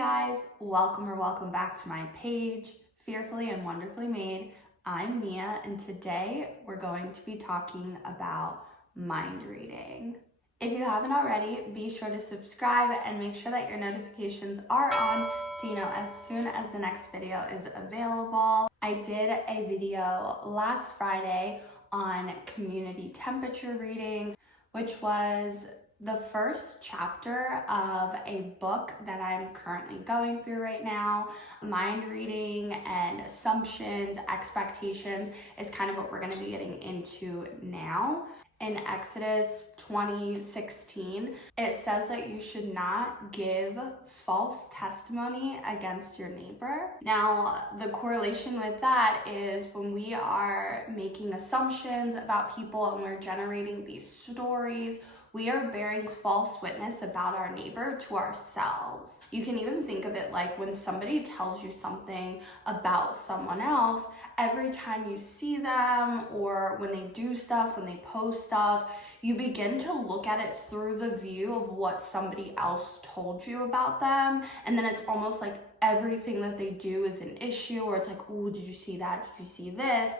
guys, welcome back to my page, Fearfully and Wonderfully Made. I'm Mia, and today we're going to be talking about mind reading. If you haven't already, be sure to subscribe and make sure that your notifications are on so you know as soon as the next video is available. I did a video last Friday on community temperature readings, which was the first chapter of a book that I'm currently going through right now. Mind reading and assumptions, expectations is kind of what we're going to be getting into now. In Exodus 20:16, it says that you should not give false testimony against your neighbor. Now, the correlation with that is when we are making assumptions about people and we're generating these stories, we are bearing false witness about our neighbor to ourselves. You can even think of it like when somebody tells you something about someone else, every time you see them or when they do stuff, when they post stuff, you begin to look at it through the view of what somebody else told you about them. And then it's almost like everything that they do is an issue, or it's like, oh, did you see that? Did you see this?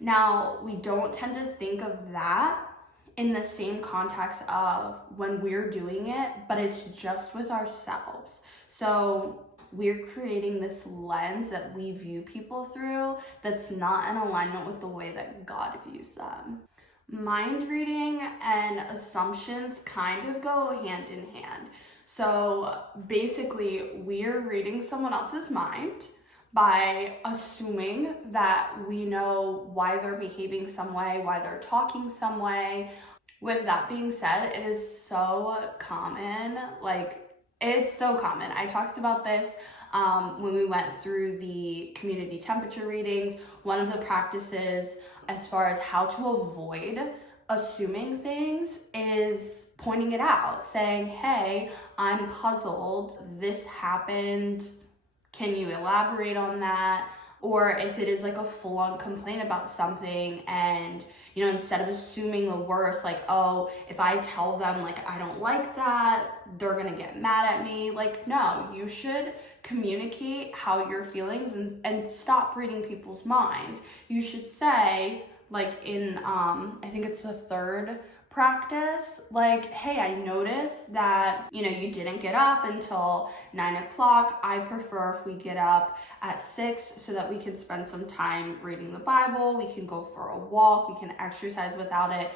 Now, we don't tend to think of that in the same context of when we're doing it, but it's just with ourselves. So we're creating this lens that we view people through that's not in alignment with the way that God views them. Mind reading and assumptions kind of go hand in hand. So basically, we're reading someone else's mind by assuming that we know why they're behaving some way, why they're talking some way. With that being said, it is so common, it's so common. I talked about this when we went through the community temperature readings. One of the practices as far as how to avoid assuming things is pointing it out, saying, hey, I'm puzzled, this happened, can you elaborate on that? Or if it is like a full-on complaint about something and, instead of assuming the worst, like, oh, if I tell them, like, I don't like that, they're gonna get mad at me. Like, no, you should communicate how you're feeling and stop reading people's minds. You should say, like in, I think it's the third practice, like, hey, I noticed that, you didn't get up until 9 o'clock. I prefer if we get up at 6 so that we can spend some time reading the Bible. We can go for a walk. We can exercise without it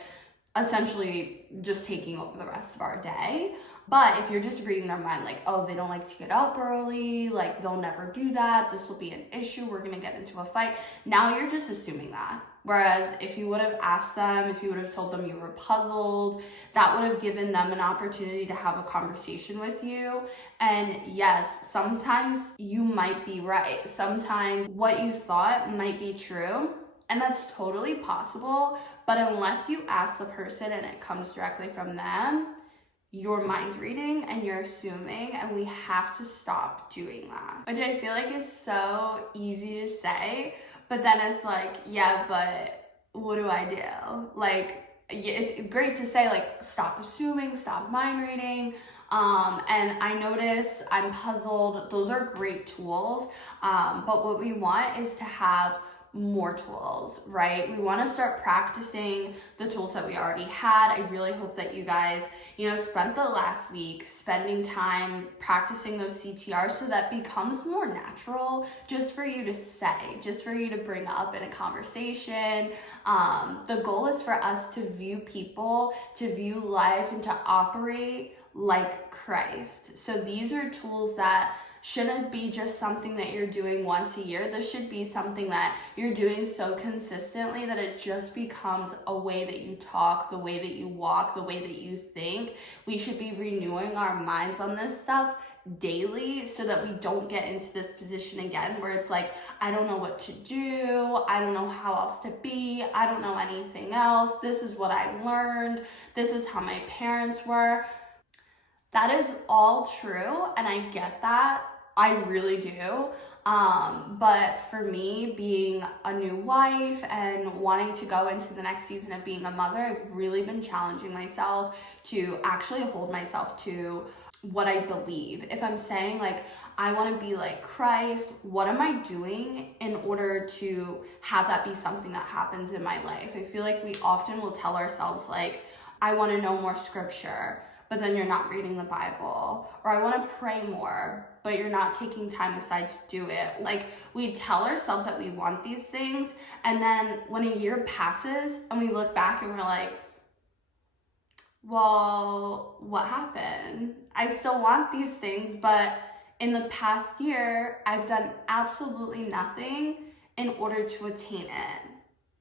essentially just taking over the rest of our day. But if you're just reading their mind, like, oh, they don't like to get up early, like, they'll never do that, this will be an issue, we're gonna get into a fight. Now you're just assuming that. Whereas if you would have asked them, if you would have told them you were puzzled, that would have given them an opportunity to have a conversation with you. And yes, sometimes you might be right. Sometimes what you thought might be true. And that's totally possible. But unless you ask the person and it comes directly from them, you're mind reading and you're assuming, and we have to stop doing that. Which I feel like is so easy to say, but then it's like, yeah, but what do I do? Like, it's great to say, like, stop assuming, stop mind reading. And I notice I'm puzzled. Those are great tools. But what we want is to have more tools, right? We want to start practicing the tools that we already had. I really hope that you guys, spent the last week spending time practicing those CTRs so that becomes more natural just for you to say, just for you to bring up in a conversation. The goal is for us to view people, to view life, and to operate like Christ. So these are tools that shouldn't be just something that you're doing once a year. This should be something that you're doing so consistently that it just becomes a way that you talk, the way that you walk, the way that you think. We should be renewing our minds on this stuff daily so that we don't get into this position again where it's like, I don't know what to do, I don't know how else to be, I don't know anything else, this is what I learned, this is how my parents were. That is all true, and I get that. I really do. But for me, being a new wife and wanting to go into the next season of being a mother, I've really been challenging myself to actually hold myself to what I believe. If I'm saying like, I want to be like Christ, what am I doing in order to have that be something that happens in my life? I feel like we often will tell ourselves like, I want to know more scripture, but then you're not reading the Bible. Or I want to pray more, but you're not taking time aside to do it. Like, we tell ourselves that we want these things, and then when a year passes and we look back and we're like, well, what happened? I still want these things, but in the past year, I've done absolutely nothing in order to attain it.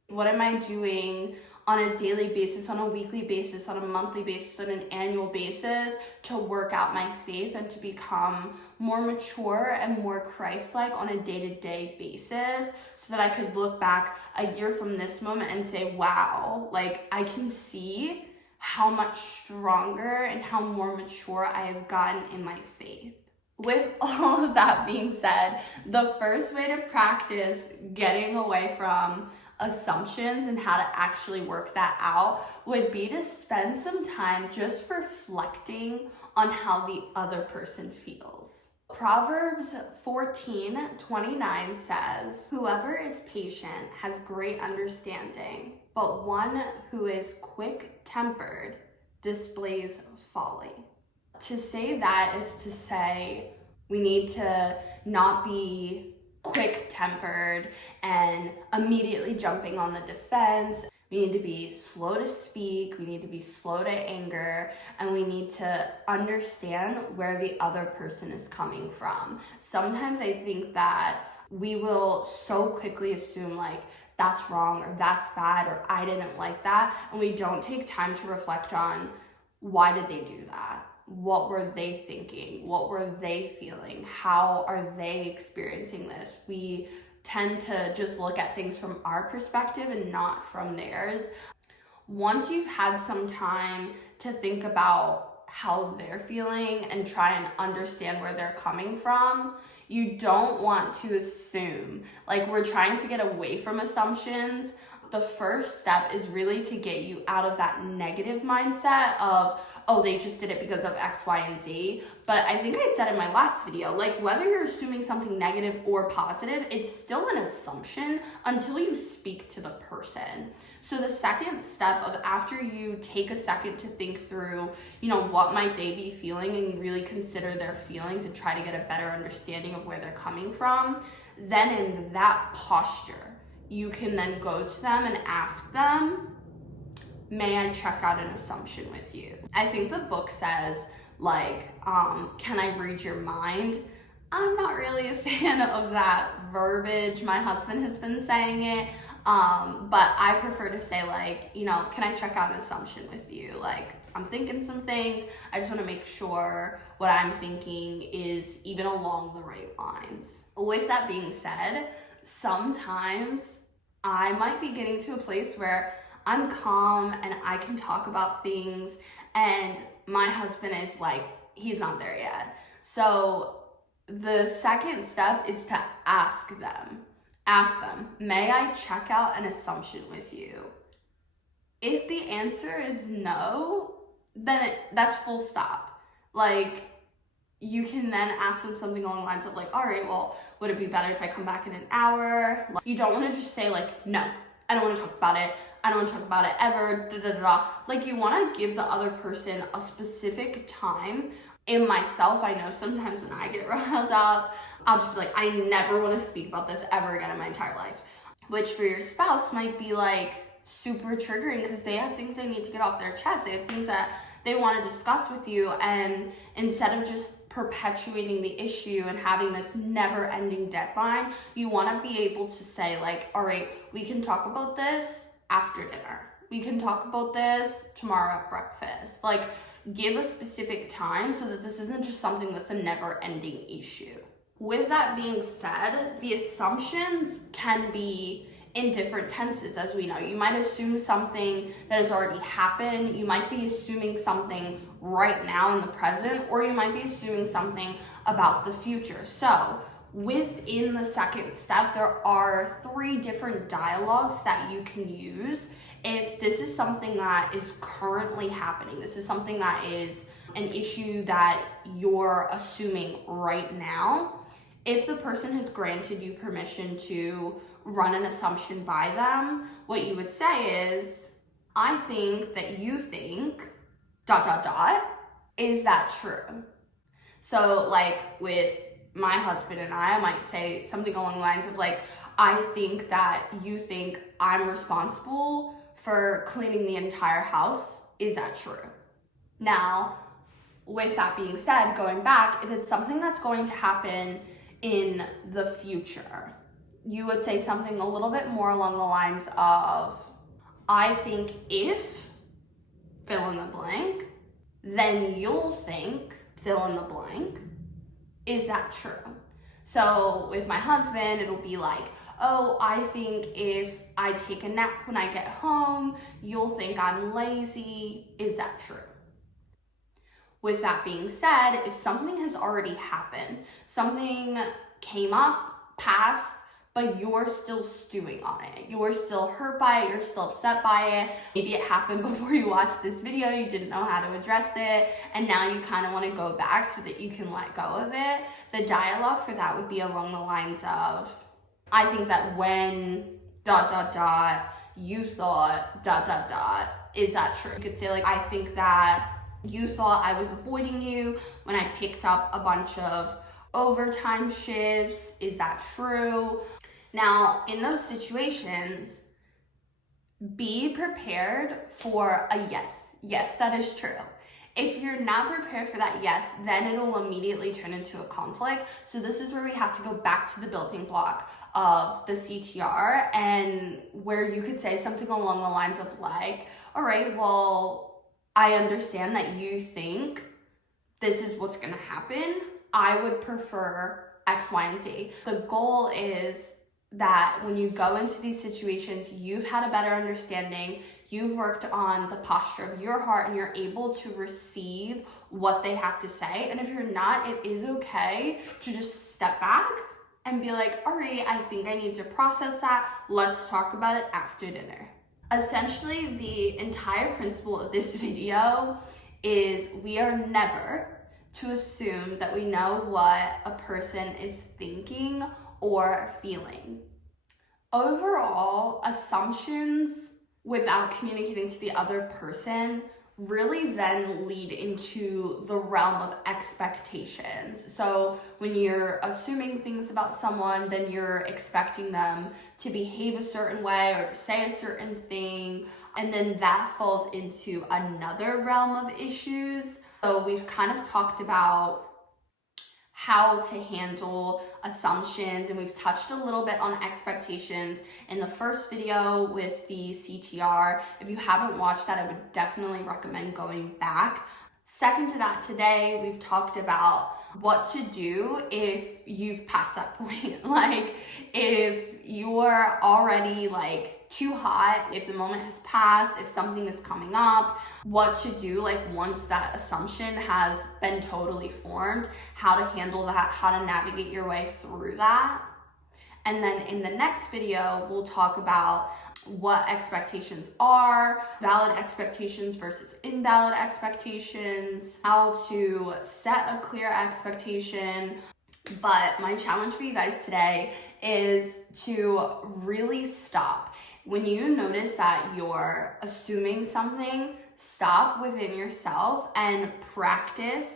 What am I doing on a daily basis, on a weekly basis, on a monthly basis, on an annual basis to work out my faith and to become more mature and more Christ-like on a day-to-day basis, so that I could look back a year from this moment and say, wow, like I can see how much stronger and how more mature I have gotten in my faith. With all of that being said, the first way to practice getting away from assumptions and how to actually work that out would be to spend some time just reflecting on how the other person feels. Proverbs 14:29 says, "Whoever is patient has great understanding, but one who is quick-tempered displays folly." To say that is to say we need to not be quick-tempered and immediately jumping on the defense. We need to be slow to speak, we need to be slow to anger, and we need to understand where the other person is coming from. Sometimes I think that we will so quickly assume like, that's wrong or that's bad or I didn't like that, and we don't take time to reflect on why did they do that? What were they thinking? What were they feeling? How are they experiencing this? We tend to just look at things from our perspective and not from theirs. Once you've had some time to think about how they're feeling and try and understand where they're coming from, you don't want to assume. Like, we're trying to get away from assumptions. The first step is really to get you out of that negative mindset of, oh, they just did it because of X, Y, and Z. But I think I said in my last video, like, whether you're assuming something negative or positive, it's still an assumption until you speak to the person. So the second step of, after you take a second to think through, what might they be feeling and really consider their feelings and try to get a better understanding of where they're coming from, then in that posture, you can then go to them and ask them, may I check out an assumption with you? I think the book says, can I read your mind? I'm not really a fan of that verbiage. My husband has been saying it, but I prefer to say can I check out an assumption with you? I'm thinking some things. I just want to make sure what I'm thinking is even along the right lines. With that being said, sometimes I might be getting to a place where I'm calm and I can talk about things, and my husband is he's not there yet. So the second step is to ask them, may I check out an assumption with you? If the answer is no, then that's full stop. You can then ask them something along the lines of all right, well, would it be better if I come back in an hour? You don't want to just say no, I don't want to talk about it. I don't want to talk about it ever, You want to give the other person a specific time. In myself, I know sometimes when I get riled up, I'll just be I never want to speak about this ever again in my entire life. Which for your spouse might be super triggering, because they have things they need to get off their chest. They have things that they want to discuss with you, and instead of just perpetuating the issue and having this never-ending deadline, you want to be able to say all right, we can talk about this after dinner. We can talk about this tomorrow at breakfast. Give a specific time so that this isn't just something that's a never-ending issue. With that being said, the assumptions can be in different tenses, as we know. You might assume something that has already happened. You might be assuming something right now in the present, or you might be assuming something about the future. So within the second step, there are 3 different dialogues that you can use if this is something that is currently happening. This is something that is an issue that you're assuming right now, if the person has granted you permission to run an assumption by them, what you would say is, I think that you think ... Is that true? So like with my husband and I might say something along the lines of like, I think that you think I'm responsible for cleaning the entire house. Is that true? Now, with that being said, going back, if it's something that's going to happen in the future, you would say something a little bit more along the lines of, I think if fill in the blank, then you'll think fill in the blank. Is that true? So with my husband, it'll be like, oh, I think if I take a nap when I get home, you'll think I'm lazy. Is that true? With that being said, if something has already happened, something came up, passed, but you're still stewing on it, you're still hurt by it, you're still upset by it, maybe it happened before you watched this video, you didn't know how to address it, and now you kind of want to go back so that you can let go of it, the dialogue for that would be along the lines of, I think that when ... you thought ... is that true? You could say like, I think that you thought I was avoiding you when I picked up a bunch of overtime shifts. Is that true? Now, in those situations, be prepared for a yes. Yes, that is true. If you're not prepared for that yes, then it'll immediately turn into a conflict. So this is where we have to go back to the building block of the CTR, and where you could say something along the lines of like, all right, well, I understand that you think this is what's gonna happen. I would prefer X, Y, and Z. The goal is that when you go into these situations, you've had a better understanding, you've worked on the posture of your heart, and you're able to receive what they have to say. And if you're not, it is okay to just step back and be like, all right, I think I need to process that. Let's talk about it after dinner. Essentially, the entire principle of this video is we are never to assume that we know what a person is thinking or feeling. Overall, assumptions without communicating to the other person really then lead into the realm of expectations. So when you're assuming things about someone, then you're expecting them to behave a certain way or to say a certain thing, and then that falls into another realm of issues. So we've kind of talked about how to handle assumptions, and we've touched a little bit on expectations in the first video with the CTR. If you haven't watched that, I would definitely recommend going back. Second to that, today we've talked about what to do if you've passed that point. Like if you're already like too hot, if the moment has passed, if something is coming up, what to do like once that assumption has been totally formed, how to handle that, how to navigate your way through that. And then in the next video, we'll talk about what expectations are, valid expectations versus invalid expectations, how to set a clear expectation. But my challenge for you guys today is to really stop. When you notice that you're assuming something, stop within yourself and practice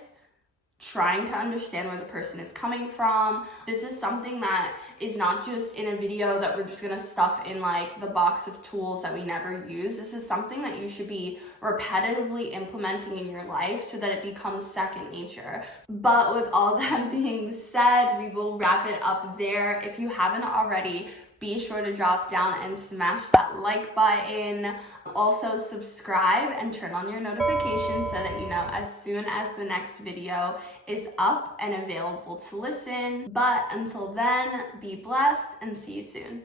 trying to understand where the person is coming from. This is something that is not just in a video that we're just gonna stuff in like the box of tools that we never use. This is something that you should be repetitively implementing in your life so that it becomes second nature. But with all that being said, we will wrap it up there. If you haven't already, be sure to drop down and smash that like button. Also subscribe and turn on your notifications so that you know as soon as the next video is up and available to listen. But until then, be blessed and see you soon.